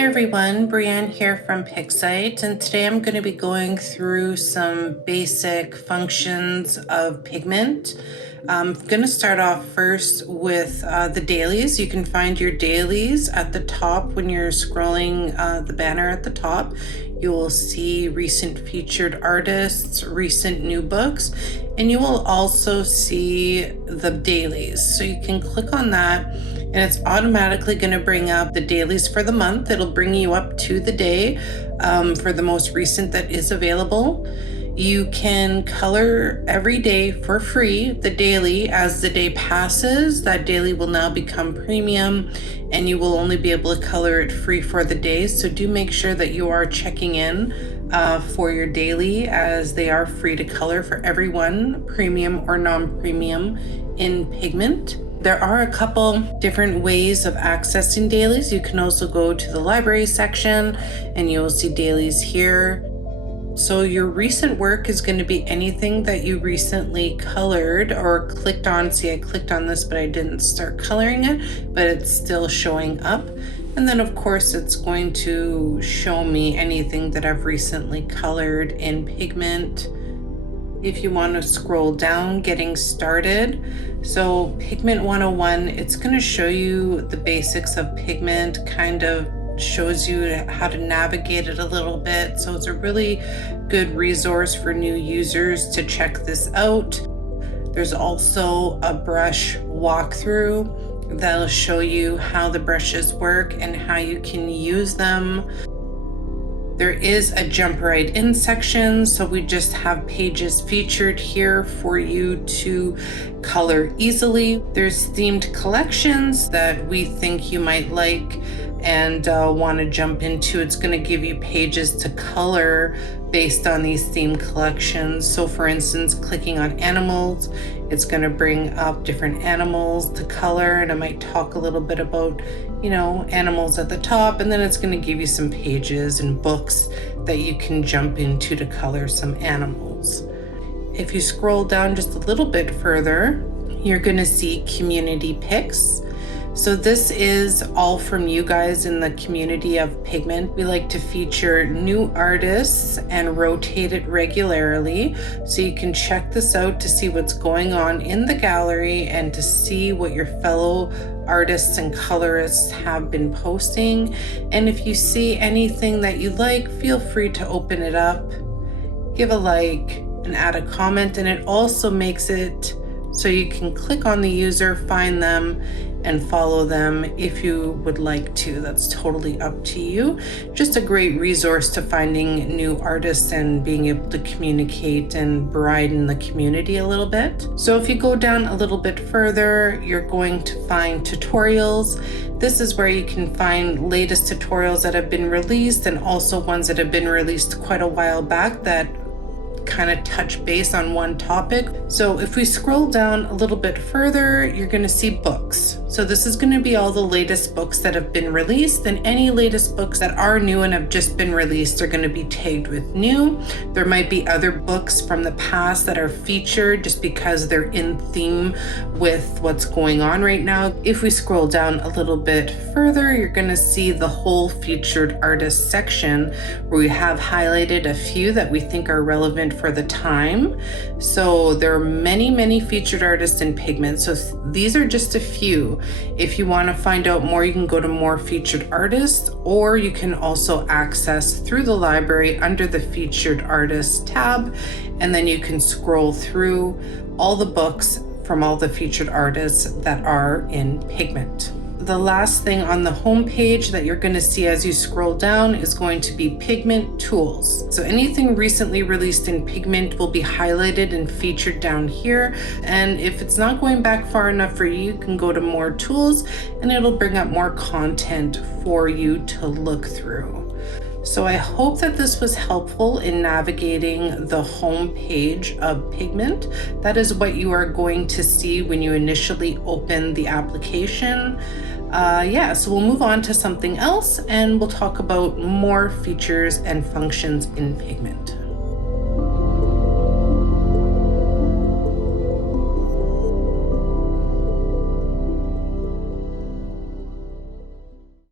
Hi everyone, Brianne here from Pigment, and today I'm going to be going through some basic functions of Pigment. I'm going to start off first with the dailies. You can find your dailies at the top when you're scrolling the banner at the top. You will see recent featured artists, recent new books, and you will also see the dailies. So you can click on that and it's automatically going to bring up the dailies for the month. It'll bring you up to the day for the most recent that is available. You can color every day for free the daily. As the day passes, that daily will now become premium and you will only be able to color it free for the day. So do make sure that you are checking in for your daily, as they are free to color for everyone, premium or non-premium, in Pigment. There are a couple different ways of accessing dailies. You can also go to the library section and you'll see dailies here. So your recent work is going to be anything that you recently colored or clicked on. See, I clicked on this, but I didn't start coloring it, but it's still showing up. And then of course it's going to show me anything that I've recently colored in Pigment. If you want to scroll down, getting started. So Pigment 101, it's going to show you the basics of Pigment, kind of shows you how to navigate it a little bit. So it's a really good resource for new users to check this out. There's also a brush walkthrough that'll show you how the brushes work and how you can use them. There is a jump right in section, so we just have pages featured here for you to color easily. There's themed collections that we think you might like and want to jump into. It's going to give you pages to color based on these themed collections. So for instance, clicking on animals, it's going to bring up different animals to color, and it might talk a little bit about, animals at the top, and then it's going to give you some pages and books that you can jump into to color some animals. If you scroll down just a little bit further, you're going to see community picks. So this is all from you guys in the community of Pigment. We like to feature new artists and rotate it regularly. So you can check this out to see what's going on in the gallery and to see what your fellow artists and colorists have been posting. And if you see anything that you like, feel free to open it up, give a like, and add a comment. And it also makes it so you can click on the user, find them, and follow them if you would like to. That's totally up to you. Just a great resource to finding new artists and being able to communicate and broaden the community a little bit. So if you go down a little bit further, you're going to find tutorials. This is where you can find latest tutorials that have been released and also ones that have been released quite a while back that kind of touch base on one topic. So if we scroll down a little bit further, you're going to see books. So this is going to be all the latest books that have been released, and any latest books that are new and have just been released are going to be tagged with new. There might be other books from the past that are featured just because they're in theme with what's going on right now. If we scroll down a little bit further, you're going to see the whole featured artist section where we have highlighted a few that we think are relevant for the time. So there are many featured artists in Pigment. So these are just a few. If you want to find out more, you can go to more featured artists, or you can also access through the library under the featured artists tab, and then you can scroll through all the books from all the featured artists that are in Pigment. The last thing on the home page that you're going to see as you scroll down is going to be Pigment tools. So anything recently released in Pigment will be highlighted and featured down here. And if it's not going back far enough for you, you can go to more tools and it'll bring up more content for you to look through. So I hope that this was helpful in navigating the home page of Pigment. That is what you are going to see when you initially open the application. So we'll move on to something else and we'll talk about more features and functions in Pigment.